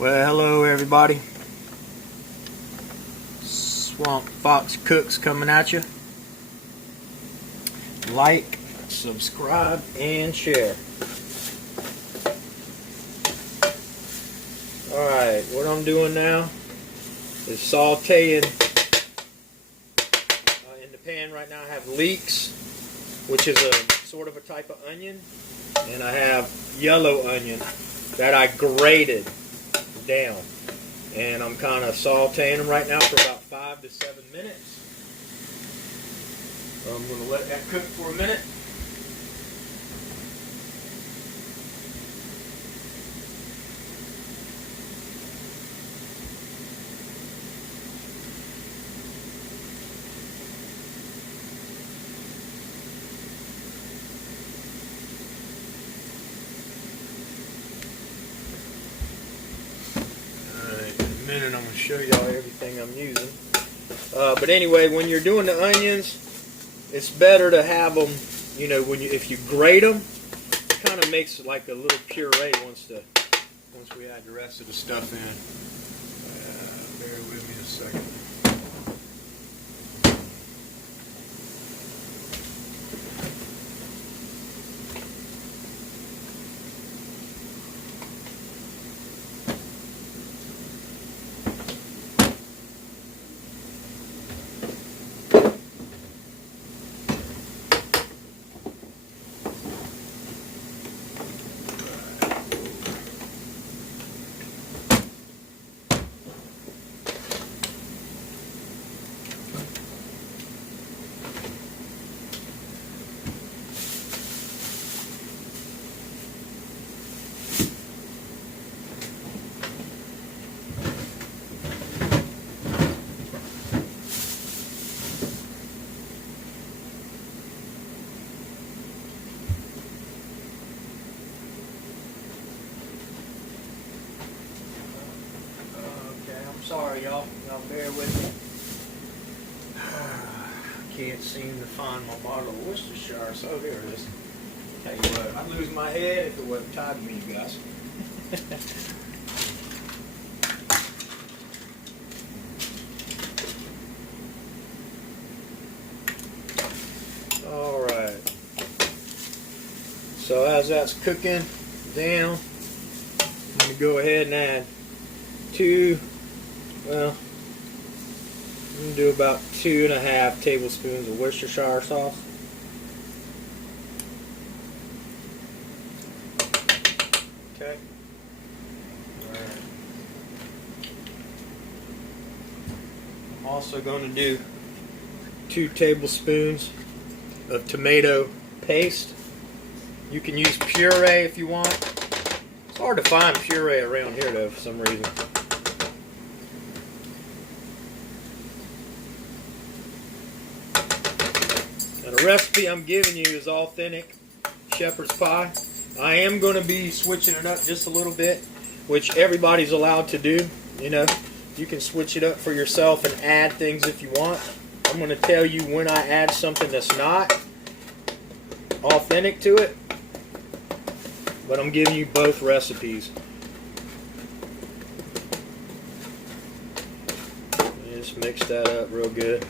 Well, hello everybody. Swamp Fox Cooks coming at you. Like, subscribe, and share. Alright, what I'm doing now is sauteing in the pan. Right now I have leeks, which is a sort of a type of onion, and I have yellow onion that I grated down, and I'm kind of sauteing them right now for about 5 to 7 minutes. I'm going to let that cook for a minute. And I'm going to show y'all everything I'm using. But anyway, when you're doing the onions, it's better to have them, you know, if you grate them, it kind of makes it like a little puree once we add the rest of the stuff in. Bear with me a second. Sorry, y'all. Y'all bear with me. Can't seem to find my bottle of Worcestershire. So here it is. Tell you what, I'd lose my head if it wasn't tied to me, you guys. All right. So as that's cooking down, I'm going to go ahead and add I'm going to do about 2.5 tablespoons of Worcestershire sauce. Okay. Alright. I'm also going to do 2 tablespoons of tomato paste. You can use puree if you want. It's hard to find puree around here though for some reason. The recipe I'm giving you is authentic shepherd's pie. I am going to be switching it up just a little bit, which everybody's allowed to do. You know, you can switch it up for yourself and add things if you want. I'm going to tell you when I add something that's not authentic to it, but I'm giving you both recipes. Just mix that up real good.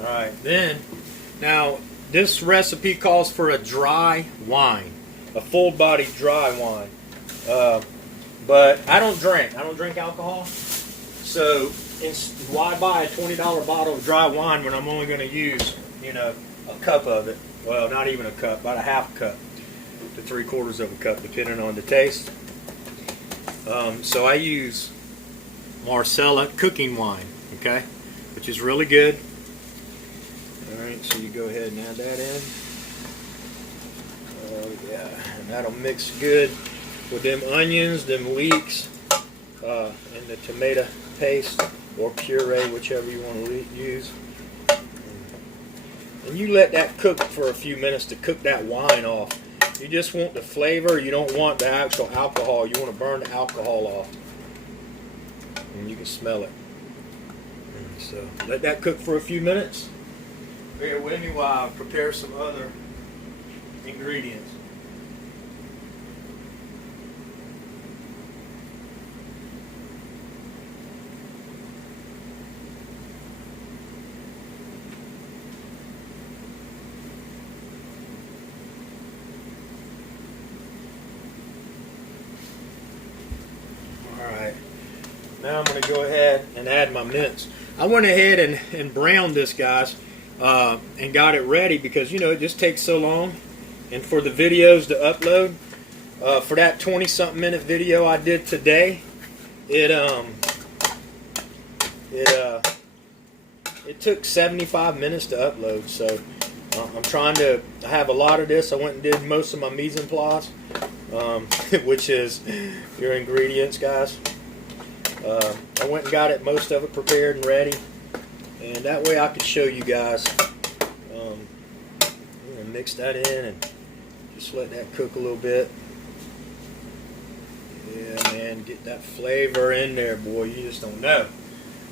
Alright, then, now this recipe calls for a dry wine, a full-bodied dry wine. But I don't drink alcohol, so why buy a $20 bottle of dry wine when I'm only going to use, you know, a cup of it? Well, not even a cup, about a half cup to 3/4 of a cup, depending on the taste. So I use Marcella cooking wine, okay, which is really good. Alright, so you go ahead and add that in. Oh yeah, and that'll mix good with them onions, them leeks, and the tomato paste or puree, whichever you want to use. And you let that cook for a few minutes to cook that wine off. You just want the flavor. You don't want the actual alcohol. You want to burn the alcohol off. And you can smell it. And so let that cook for a few minutes. Bear with me while I prepare some other ingredients. Alright, now I'm going to go ahead and add my mince. I went ahead and browned this, guys, and got it ready because, you know, it just takes so long. And for the videos to upload, for that 20-something minute video I did today, it took 75 minutes to upload. So I'm trying to have a lot of this. I went and did most of my mise en place, which is your ingredients, guys. I went and got it, most of it prepared and ready, and that way I could show you guys. I'm gonna mix that in and just let that cook a little bit. Yeah, man, get that flavor in there, boy. You just don't know.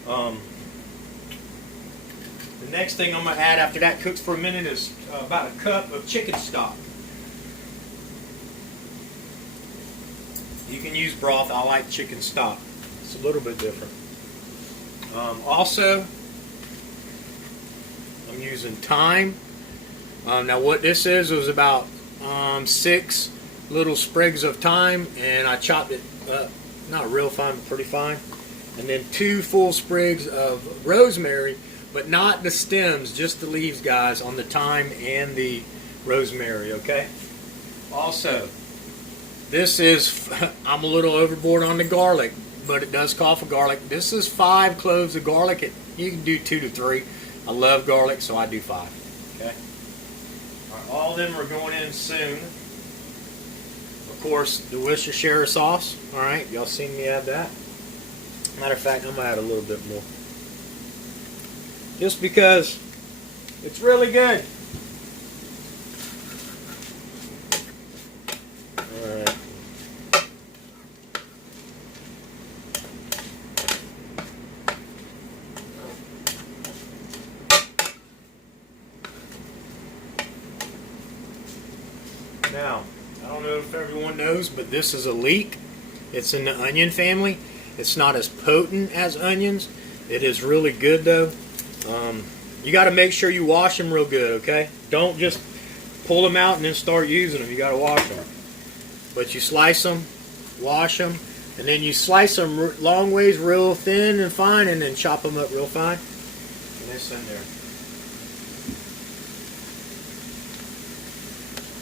The next thing I'm gonna add after that cooks for a minute is about a cup of chicken stock. You can use broth. I like chicken stock. It's a little bit different. Also, I'm using thyme. Now what this is was about 6 little sprigs of thyme, and I chopped it up, not real fine, but pretty fine. And then 2 full sprigs of rosemary, but not the stems, just the leaves, guys, on the thyme and the rosemary, okay? Also, this is, I'm a little overboard on the garlic, but it does call for garlic. This is 5 cloves of garlic. You can do 2 to 3. I love garlic, so I do 5. Okay. All right, all of them are going in soon. Of course, the Worcestershire sauce. All right, y'all seen me add that? Matter of fact, I'm gonna add a little bit more, just because it's really good. All right. Now, I don't know if everyone knows, but this is a leek. It's in the onion family. It's not as potent as onions. It is really good, though. You got to make sure you wash them real good, okay? Don't just pull them out and then start using them. You got to wash them. But you slice them, wash them, and then you slice them long ways real thin and fine, and then chop them up real fine. And this in there.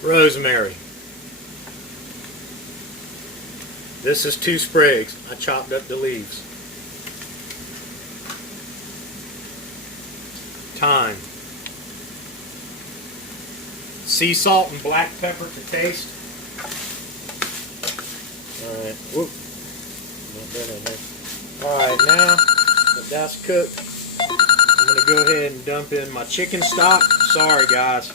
Rosemary. This is 2 sprigs. I chopped up the leaves. Thyme. Sea salt and black pepper to taste. Alright. Whoop. Alright, now that that's cooked, I'm going to go ahead and dump in my chicken stock. Sorry, guys.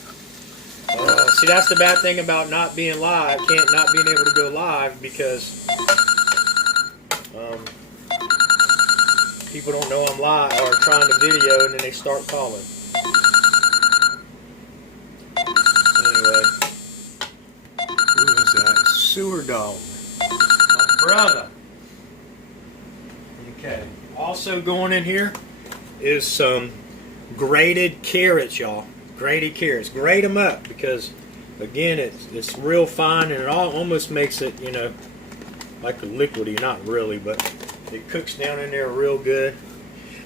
See, that's the bad thing about not being live. Not being able to go live, because people don't know I'm live or trying to video, and then they start calling. Anyway, who is that? Sewer dog. My brother. Okay. Also going in here is some grated carrots, y'all. Grated carrots. Grate them up, because again, it's real fine, and it almost makes it, you know, like a liquidy. Not really, but it cooks down in there real good.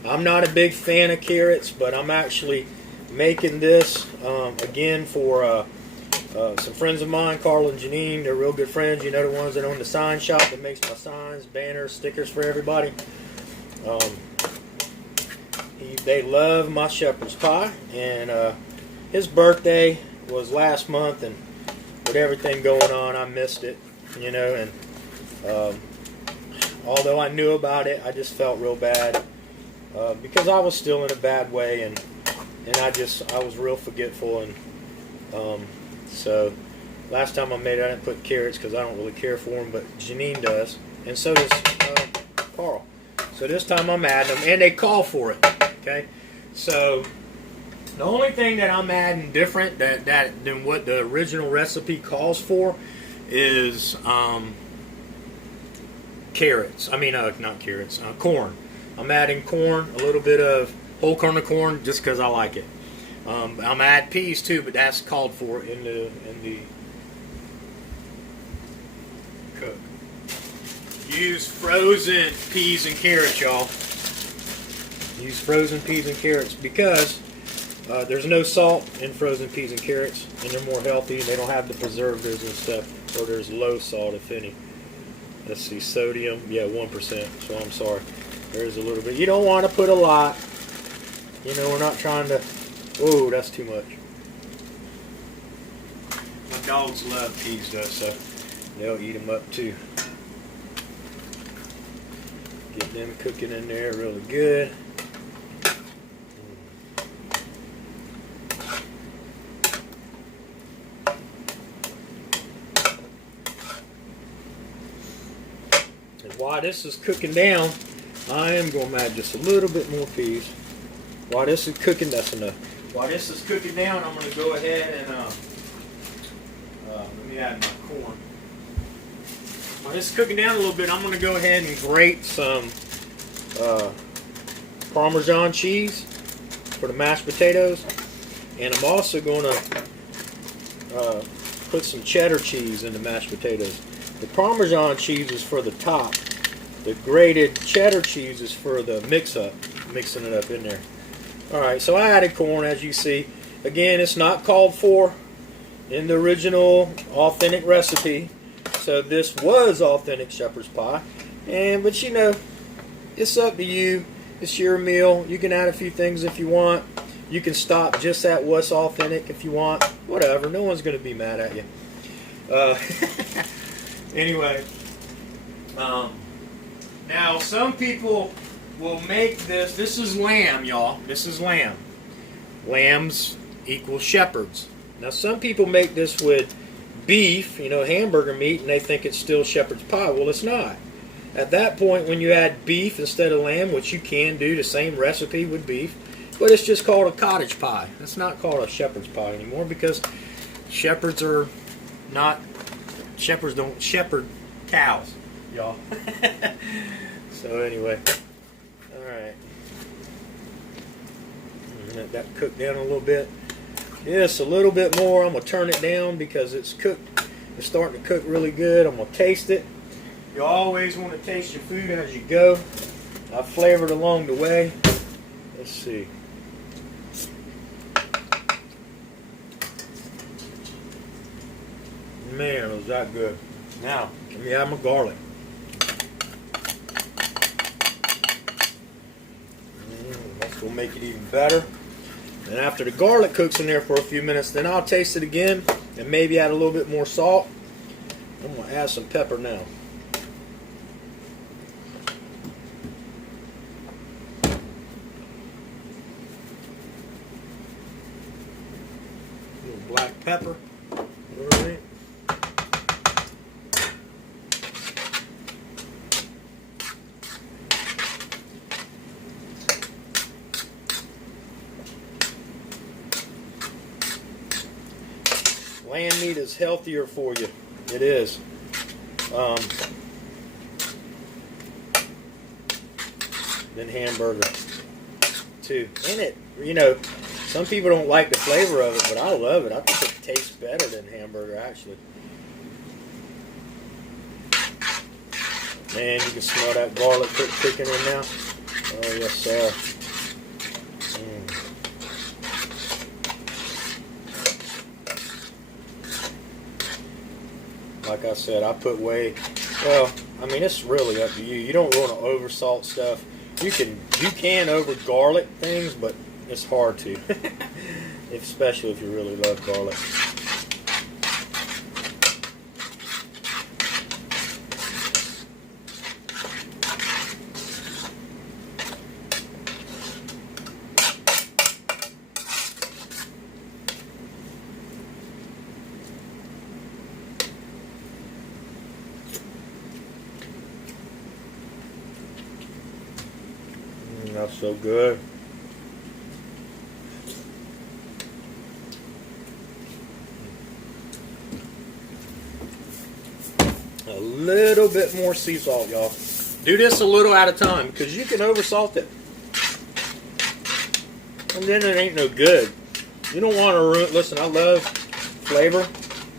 I'm not a big fan of carrots, but I'm actually making this again for some friends of mine, Carl and Janine. They're real good friends. You know, the ones that own the sign shop that makes my signs, banners, stickers for everybody. They love my shepherd's pie, and his birthday was last month, and with everything going on, I missed it, you know, and although I knew about it, I just felt real bad because I was still in a bad way, and I was real forgetful, and so Last time I made it, I didn't put carrots because I don't really care for them, but Janine does, and so does Carl. So this time I'm adding them, and they call for it. Okay, so the only thing that I'm adding different than what the original recipe calls for is carrots. I mean, not carrots, corn. I'm adding corn, a little bit of whole kernel corn, just because I like it. I'm gonna add peas too, but that's called for in the cook. Use frozen peas and carrots, y'all. Use frozen peas and carrots because there's no salt in frozen peas and carrots, and they're more healthy. They don't have the preservatives and stuff, or there's low salt, if any. Let's see, sodium, yeah, 1%. So I'm sorry, there's a little bit. You don't want to put a lot. You know, we're not trying to. Whoa, that's too much. My dogs love peas, though, so they'll eat them up too. Get them cooking in there really good. And while this is cooking down, I am going to add just a little bit more peas. While this is cooking, that's enough. While this is cooking down, I'm going to go ahead and let me add my corn. While this is cooking down a little bit, I'm going to go ahead and grate some Parmesan cheese for the mashed potatoes, and I'm also going to put some cheddar cheese in the mashed potatoes. The Parmesan cheese is for the top. The grated cheddar cheese is for the mix-up, mixing it up in there. Alright, so I added corn, as you see. Again, it's not called for in the original authentic recipe. So this was authentic shepherd's pie. But you know, it's up to you. It's your meal. You can add a few things if you want. You can stop just at what's authentic if you want. Whatever, no one's going to be mad at you. Anyway, now some people will make this. This is lamb, y'all. This is lamb. Lambs equal shepherds. Now some people make this with beef, you know, hamburger meat, and they think it's still shepherd's pie. Well, it's not. At that point, when you add beef instead of lamb, which you can do, the same recipe with beef, but it's just called a cottage pie. It's not called a shepherd's pie anymore because shepherds are not. Shepherds don't shepherd cows, y'all. So anyway, all right. Let that cook down a little bit. Yes, a little bit more. I'm gonna turn it down because it's cooked. It's starting to cook really good. I'm gonna taste it. You always want to taste your food as you go. I flavored along the way. Let's see. Man, was that good. Now, let me add my garlic. That's going to make it even better. And after the garlic cooks in there for a few minutes, then I'll taste it again and maybe add a little bit more salt. I'm going to add some pepper now. A little black pepper. All right. Lamb meat is healthier for you. It is. Than hamburger too. And it, you know, some people don't like the flavor of it, but I love it. I think it tastes better than hamburger, actually. Man, you can smell that garlic cooking in now. Oh yes, sir. Like I said, I put way, well, I mean, it's really up to you. You don't want to over salt stuff. You can over garlic things, but it's hard to, especially if you really love garlic. That's so good. A little bit more sea salt, y'all. Do this a little at a time because you can oversalt it. And then it ain't no good. You don't want to ruin, listen, I love flavor,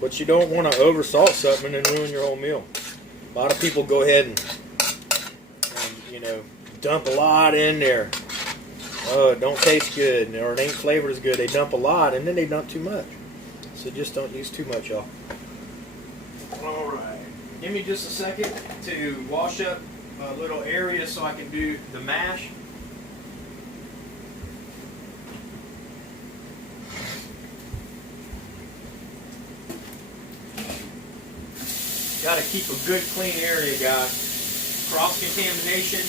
but you don't want to oversalt something and ruin your whole meal. A lot of people go ahead and you know, dump a lot in there. Oh, it don't taste good, or it ain't flavored as good. They dump a lot and then they dump too much. So just don't use too much, y'all. Alright. Give me just a second to wash up a little area so I can do the mash. Got to keep a good clean area, guys. Cross-contamination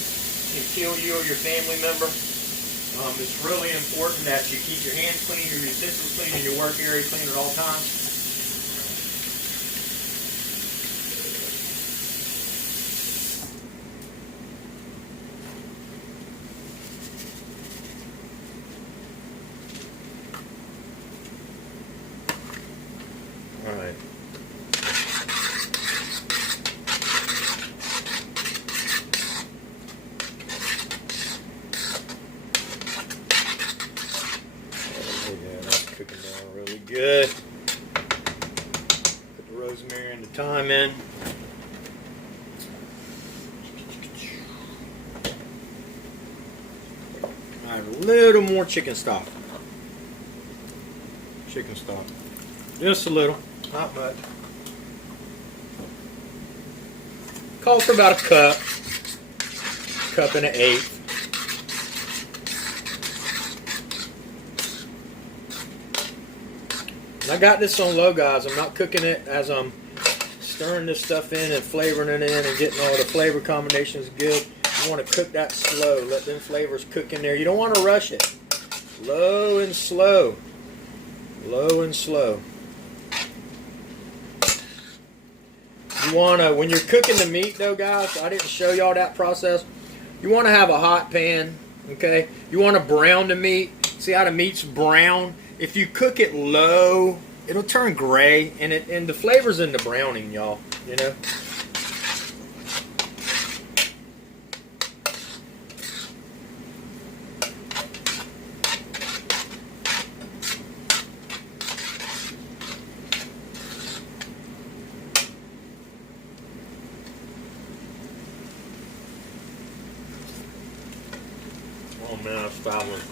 can kill you or your family member. It's really important that you keep your hands clean, your utensils clean, and your work area clean at all times. All right. Cooking down really good. Put the rosemary and the thyme in. Alright, a little more chicken stock. Chicken stock. Just a little, not much. Calls for about a cup and an eighth. I got this on low, guys. I'm not cooking it as I'm stirring this stuff in and flavoring it in and getting all the flavor combinations good. You want to cook that slow. Let them flavors cook in there. You don't want to rush it. Low and slow. Low and slow. You want to, when you're cooking the meat though, guys, I didn't show y'all that process. You want to have a hot pan, okay? You want to brown the meat. See how the meat's brown? If you cook it low, it'll turn gray, and the flavor's in the browning, y'all. You know. Oh man, that's fabulous.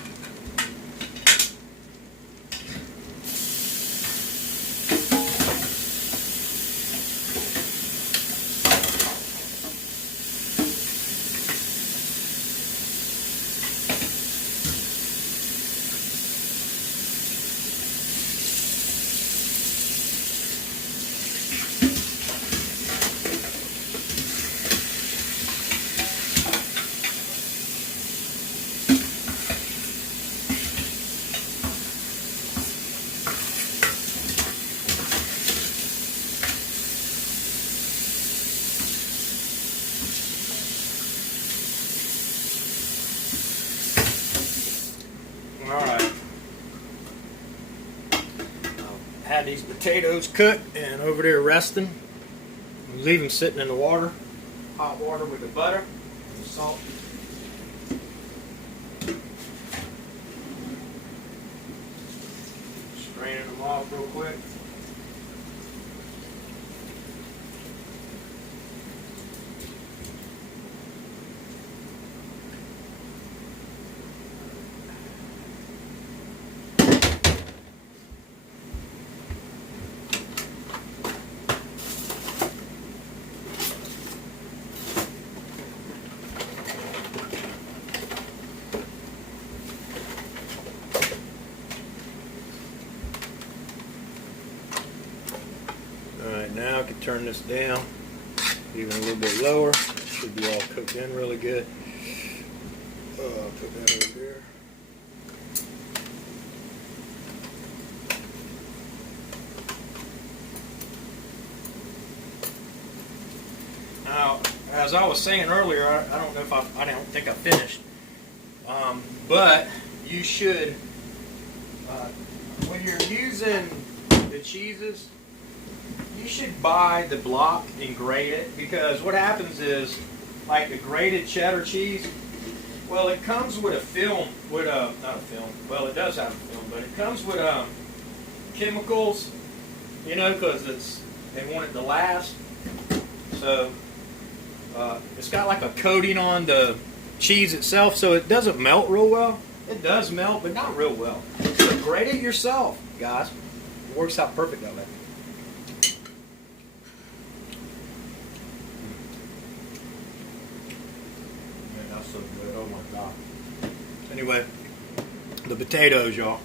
Alright. Had these potatoes cooked and over there resting. Leave them sitting in the water. Hot water with the butter and the salt. Straining them off real quick. Alright, now I can turn this down even a little bit lower. Should be all cooked in really good. I'll put that over there. Now, as I was saying earlier, I don't know if I don't think I finished. But you should, when you're using the cheeses, you should buy the block and grate it, because what happens is, like the grated cheddar cheese, well, it comes with a film, with a, not a film, well, it does have a film, but it comes with chemicals, you know, because they want it to last. So it's got like a coating on the cheese itself, so it doesn't melt real well. It does melt, but not real well. So grate it yourself, guys. It works out perfect that way. Man, that's so good. Oh my God. Anyway, the potatoes, y'all.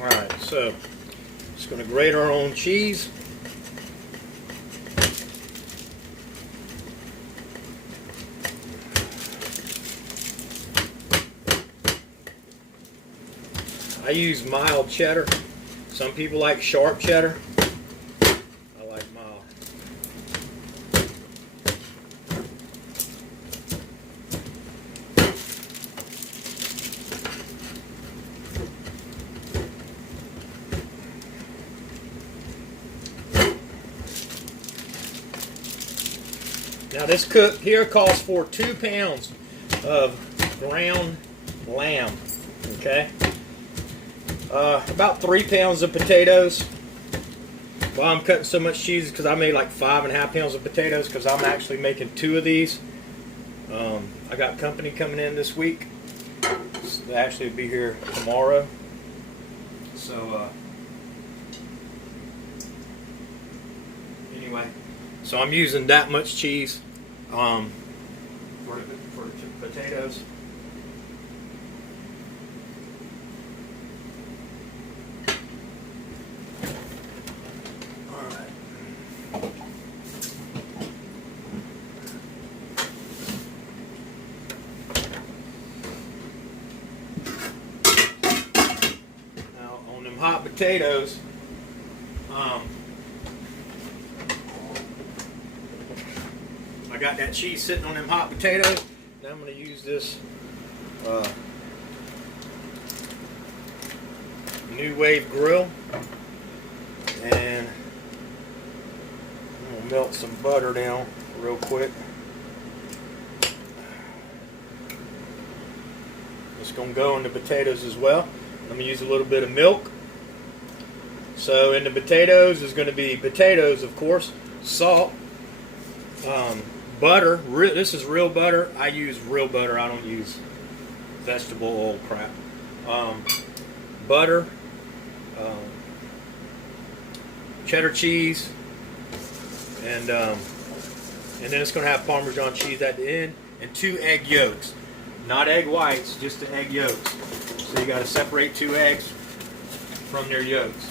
Alright, so just going to grate our own cheese. I use mild cheddar. Some people like sharp cheddar. I like mild. Now this cook here calls for 2 pounds of ground lamb, okay? About 3 pounds of potatoes. Well, I'm cutting so much cheese because I made like 5.5 pounds of potatoes, because I'm actually making 2 of these. I got company coming in this week. They actually will be here tomorrow. So anyway, so I'm using that much cheese for potatoes. Hot potatoes, I got that cheese sitting on them hot potatoes. Now I'm going to use this New Wave grill, and I'm going to melt some butter down real quick. It's going to go in the potatoes as well. I'm going to use a little bit of milk. So in the potatoes is going to be potatoes, of course, salt, butter. This is real butter. I use real butter. I don't use vegetable oil crap. Butter, cheddar cheese, and then it's going to have Parmesan cheese at the end, and 2 egg yolks. Not egg whites, just the egg yolks. So you got to separate 2 eggs from their yolks.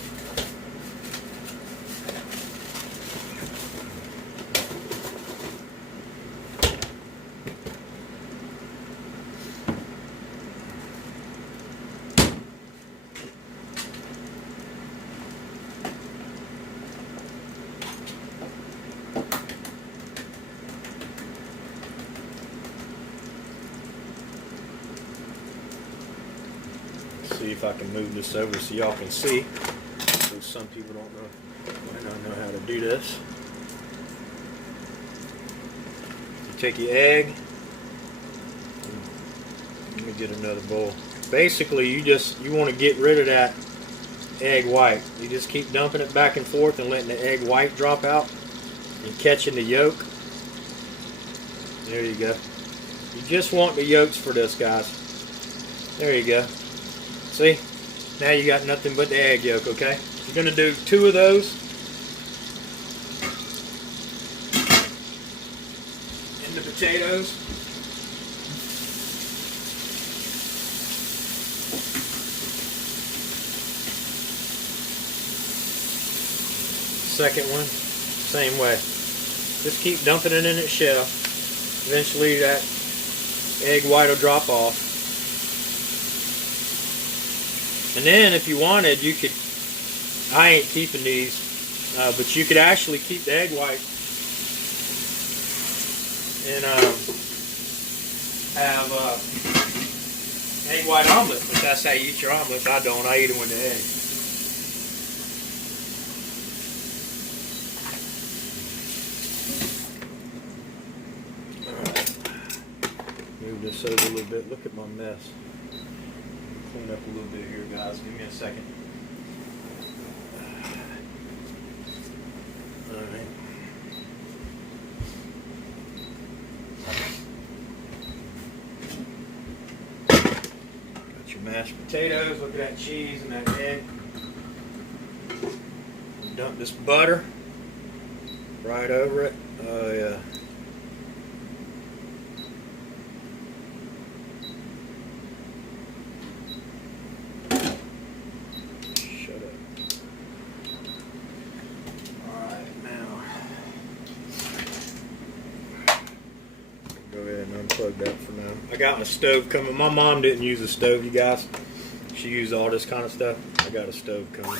See if I can move this over so y'all can see. So some people might not know how to do this. You take your egg. Let me get another bowl. Basically, you want to get rid of that egg white. You just keep dumping it back and forth and letting the egg white drop out. and catching the yolk. There you go. You just want the yolks for this, guys. There you go. See? Now you got nothing but the egg yolk, okay? You're going to do 2 of those. In the potatoes. Second one, same way. Just keep dumping it in its shell. Eventually that egg white will drop off. And then if you wanted, you could, I ain't keeping these, but you could actually keep the egg white and have egg white omelet, if that's how you eat your omelets. I don't, I eat it with the egg. Move this over a little bit. Look at my mess. Clean up a little bit here, guys. Give me a second. Alright. Got your mashed potatoes. Look at that cheese and that egg. Dump this butter right over it. Oh yeah. Unplug that for now. I got my stove coming. My mom didn't use a stove, you guys. She used all this kind of stuff. I got a stove coming.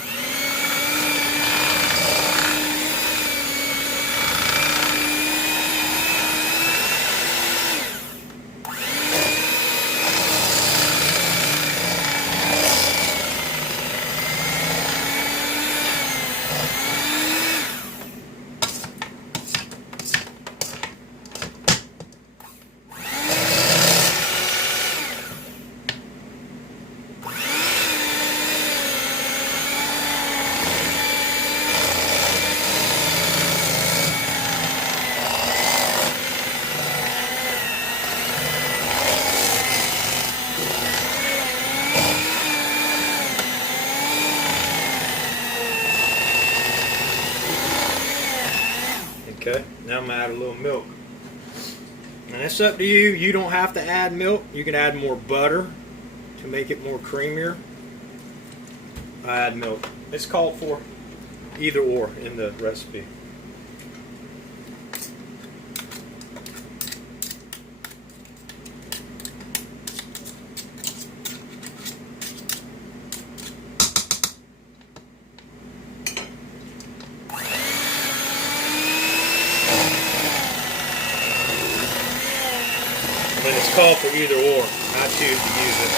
Okay, now I'm going to add a little milk. And it's up to you. You don't have to add milk. You can add more butter to make it more creamier. I add milk. It's called for either or in the recipe. But it's called for either or. I choose to use it.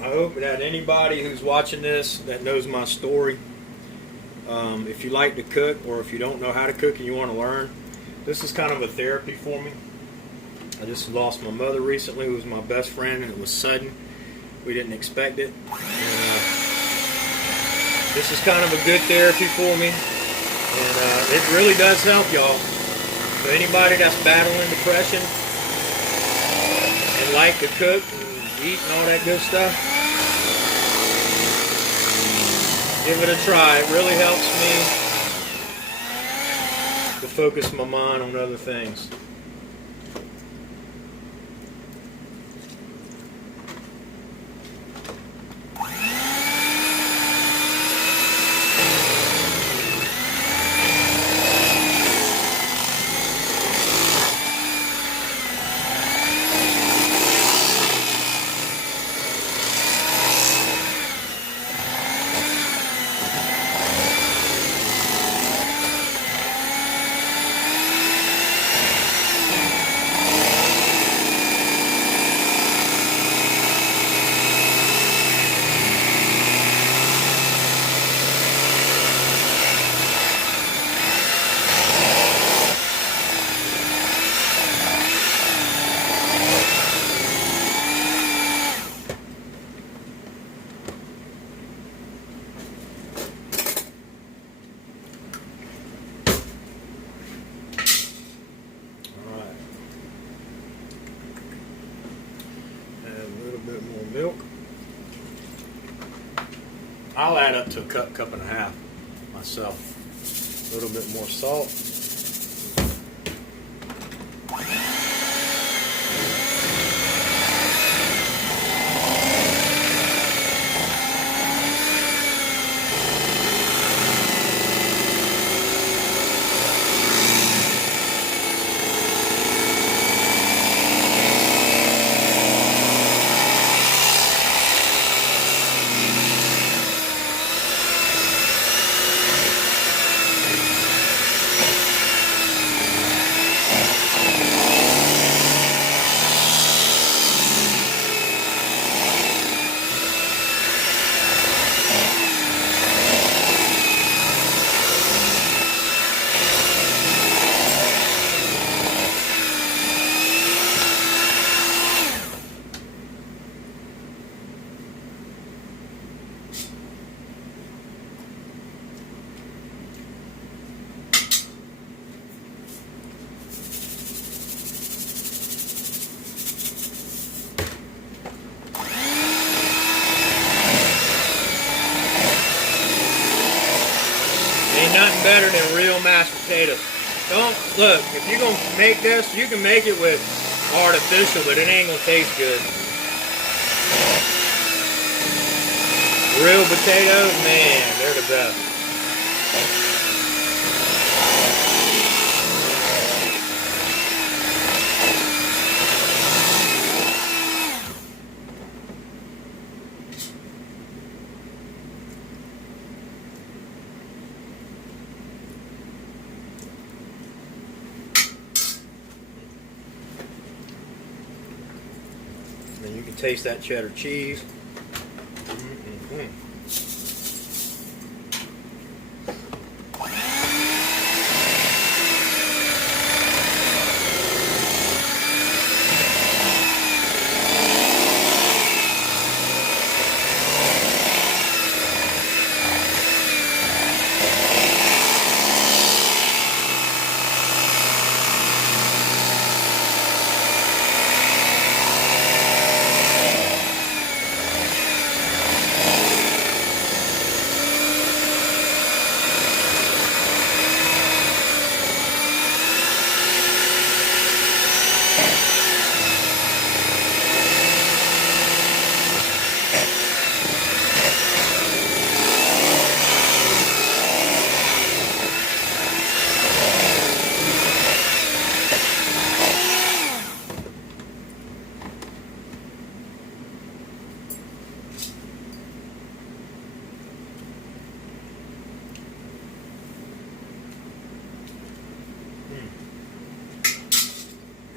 I hope that anybody who's watching this that knows my story, if you like to cook or if you don't know how to cook and you want to learn, this is kind of a therapy for me. I just lost my mother recently, who was my best friend, and it was sudden. We didn't expect it. And, this is kind of a good therapy for me, and it really does help, y'all. So anybody that's battling depression and like to cook and eat and all that good stuff, give it a try. It really helps me to focus my mind on other things. little bit more milk. I'll add up to a cup and a half myself. A little bit more salt. Ain't nothing better than real mashed potatoes. Don't look, if you're gonna make this, you can make it with artificial, but it ain't gonna taste good. Real potatoes, man, they're the best. And you can taste that cheddar cheese.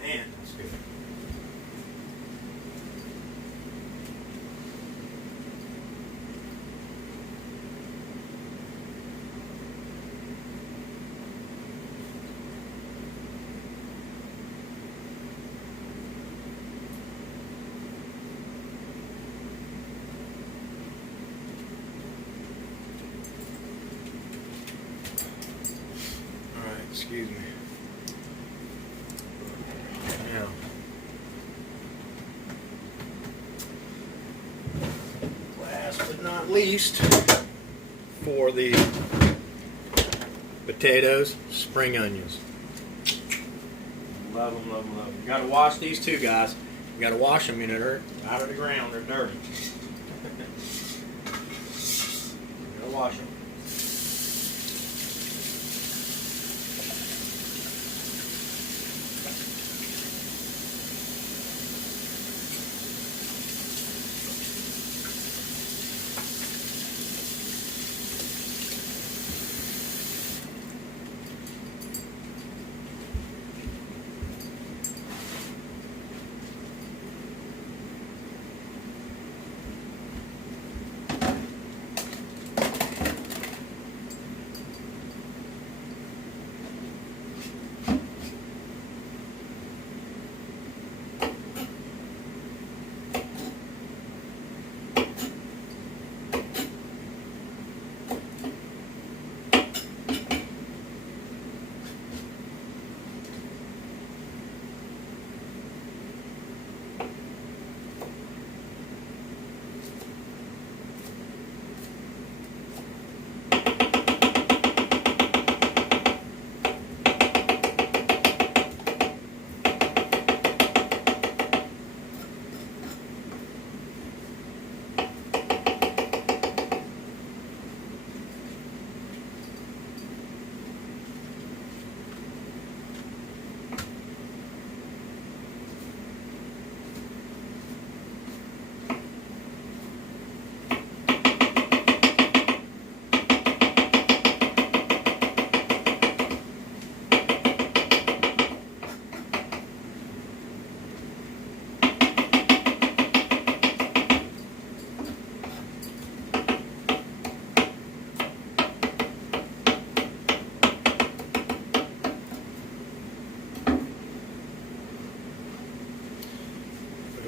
Man, that's good. All right, excuse me. Now, last but not least, for the potatoes, spring onions. Love them, love them, love them. You gotta wash these too, guys. You gotta wash them, they're out of the ground, they're dirty. You gotta wash them.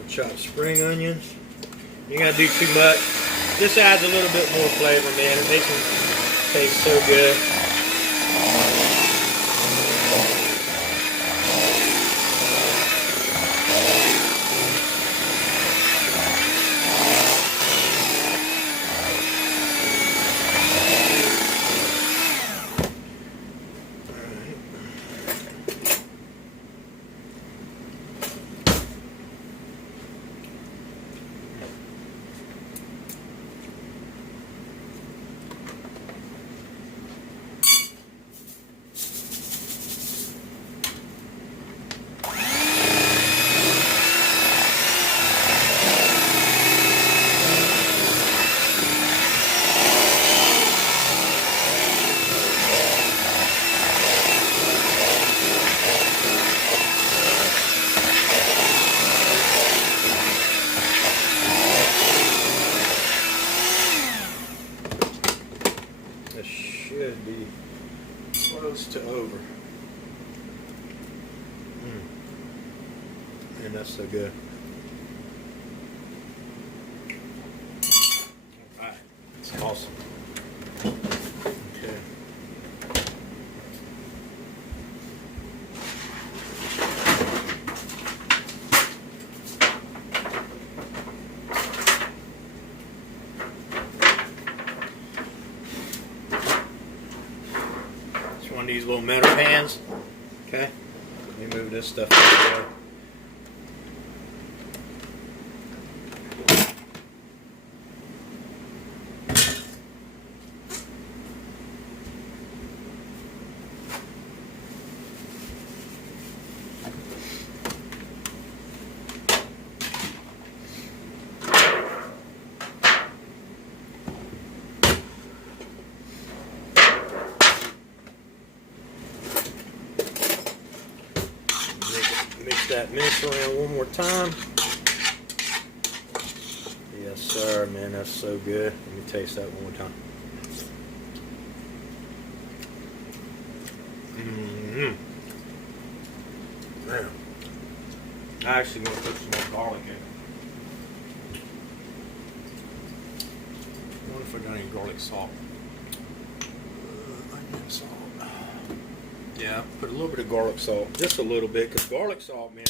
chopped spring onions. You ain't gotta do too much. This adds a little bit more flavor, man. It makes it taste so good. This should be close to over. And that's so good. Alright, it's awesome. Okay. It's one of these little metal pans. Okay. Let me move this stuff out of the way. Mix that mix around one more time. Yes, sir, man, that's so good. Let me taste that one more time. Man, I'm actually gonna put some more garlic in. I wonder if I got any garlic salt. Onion salt. Yeah, put a little bit of garlic salt, just a little bit, because garlic salt, man,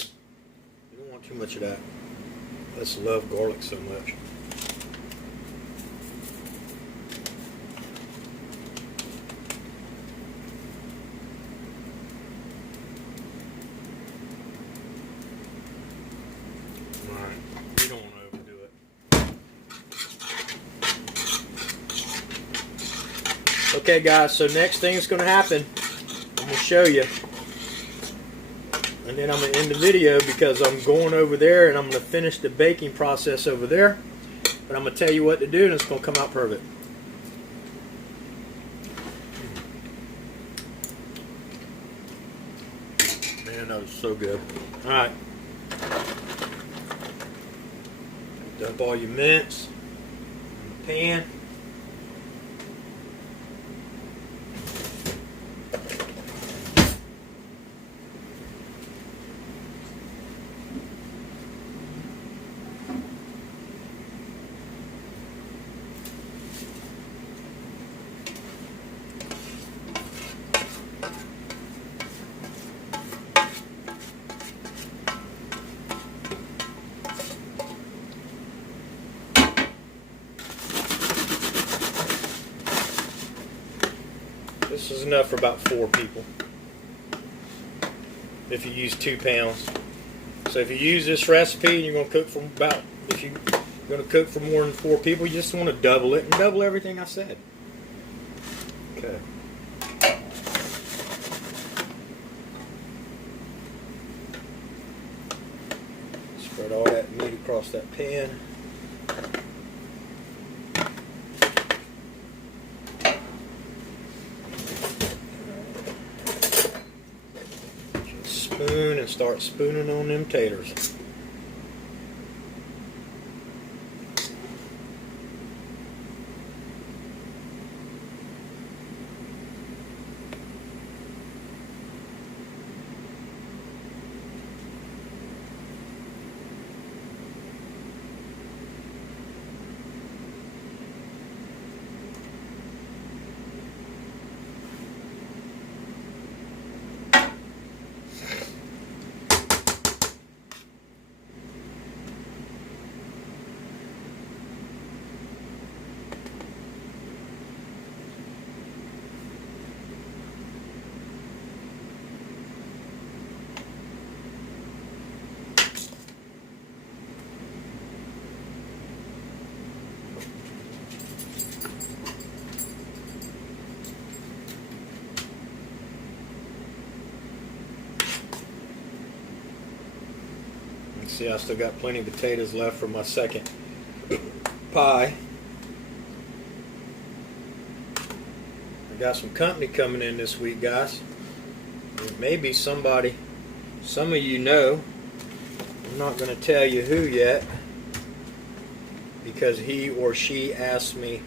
you don't want too much of that. I just love garlic so much. Alright, you don't want to overdo it. Okay, guys, so next thing that's going to happen, I'm going to show you, and then I'm going to end the video because I'm going over there and I'm going to finish the baking process over there, but I'm going to tell you what to do and it's going to come out perfect. Man, that was so good. Alright, dump all your mince in the pan. This is enough for about 4 people if you use 2 pounds. So if you use this recipe and you're going to cook for about, if you're going to cook for more than 4 people, you just want to double it and double everything I said. Okay. Spread all that meat across that pan. Spoon and start spooning on them taters. See, I still got plenty of potatoes left for my second pie. I got some company coming in this week, guys. Maybe somebody, some of you know. I'm not going to tell you who yet, because he or she asked me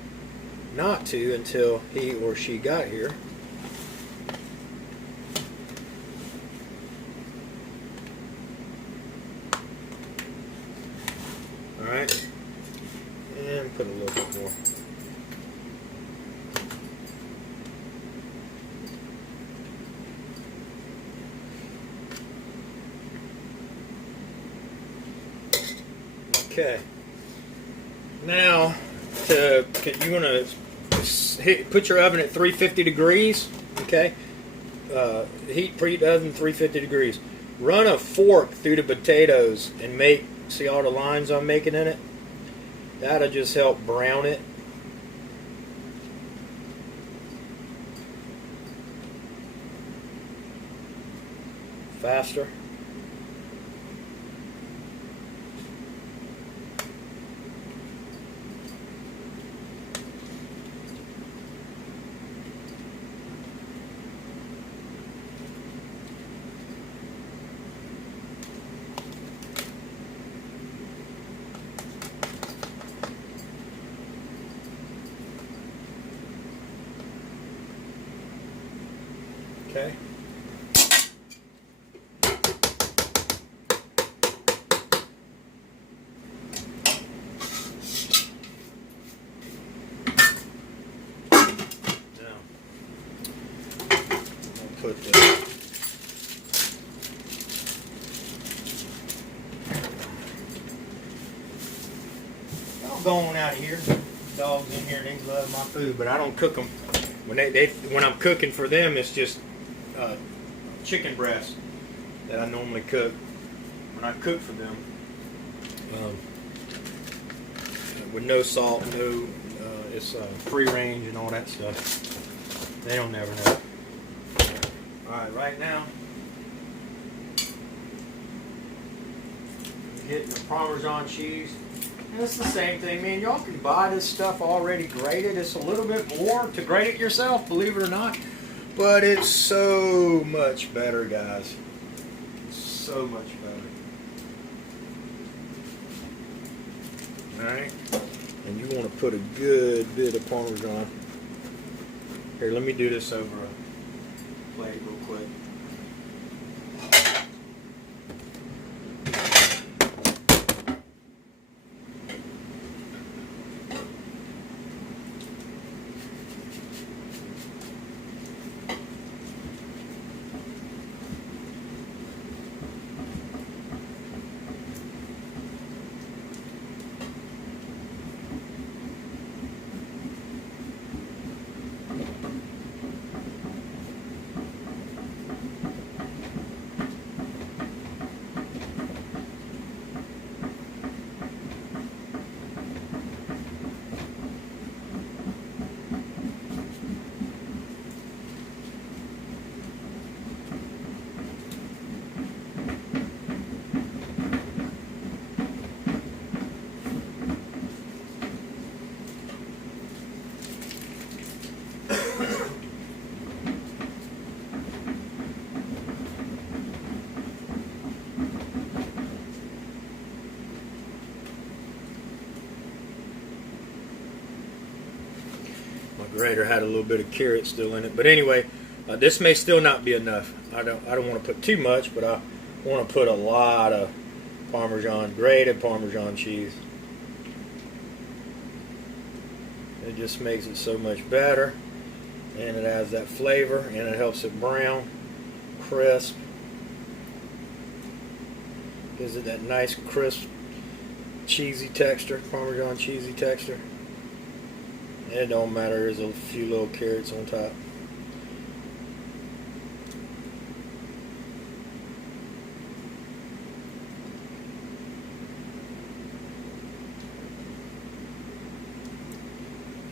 not to until he or she got here. Alright, and put a little bit more. Okay. Now, you're gonna put your oven at 350 degrees. Okay. Preheat the oven 350 degrees. Run a fork through the potatoes and see all the lines I'm making in it? That'll just help brown it. Faster. Okay. Now, I'll put this. Y'all going out of here. Dogs in here, they love my food, but I don't cook them. When I'm cooking for them, it's just chicken breast that I normally cook when I cook for them, with no salt, it's free range and all that stuff. They don't never know. Alright, right now getting the Parmesan cheese. And it's the same thing, man. Y'all can buy this stuff already grated. It's a little bit more to grate it yourself, believe it or not. But it's so much better, guys. So much better. Alright. And you want to put a good bit of Parmesan. Here, let me do this over a plate real quick. Grater had a little bit of carrot still in it, but anyway, this may still not be enough. I don't want to put too much, but I want to put a lot of grated Parmesan cheese. It just makes it so much better, and it adds that flavor, and it helps it brown, crisp. Gives it that nice crisp, cheesy texture, Parmesan cheesy texture. It don't matter, there's a few little carrots on top.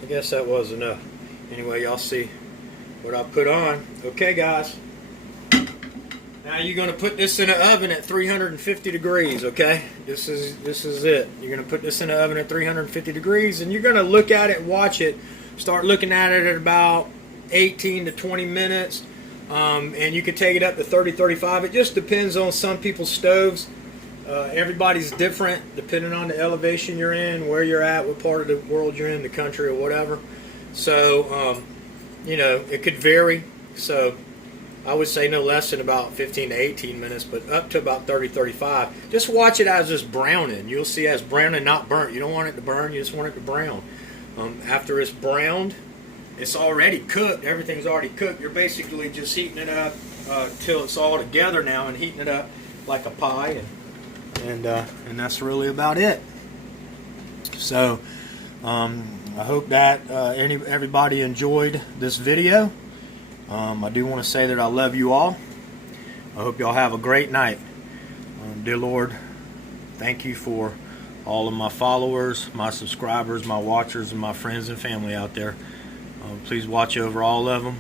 I guess that was enough. Anyway, y'all see what I put on. Okay, guys. Now Now you're going to put this in an oven at 350 degrees, okay? This is it. You're going to put this in an oven at 350 degrees, and you're going to look at it, watch it, start looking at it at about 18 to 20 minutes, and you can take it up to 30, 35. It just depends on some people's stoves. Everybody's different depending on the elevation you're in, where you're at, what part of the world you're in, the country or whatever. So, you know, it could vary. So I would say no less than about 15 to 18 minutes, but up to about 30, 35. Just watch it as it's browning. You'll see as browning, not burnt. You don't want it to burn, you just want it to brown. After it's browned, it's already cooked. Everything's already cooked. You're basically just heating it up till it's all together now, and heating it up like a pie, and that's really about it. So I hope that everybody enjoyed this video. I do want to say that I love you all. I hope y'all have a great night. Dear Lord, thank you for all of my followers, my subscribers, my watchers, and my friends and family out there. Please watch over all of them.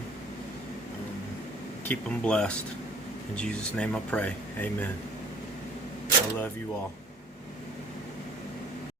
Keep them blessed. In Jesus' name I pray. Amen. I love you all.